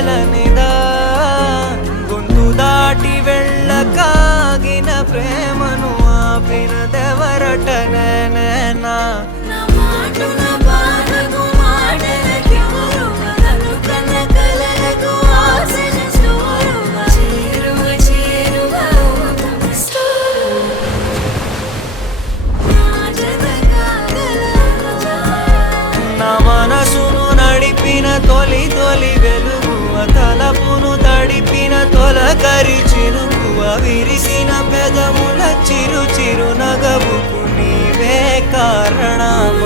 తేలనిదా గొంతు దాటి వెళ్ళకాగిన ప్రేమను ఆపినదెవరటనేనా నా మనసును నడిపిన తొలి తొలి వెలుగువ తలపును తడిపిన తొలకరి చిరుకువ విరిసిన పెదముల చిరు చిరు నగవుకు నీవే కారణం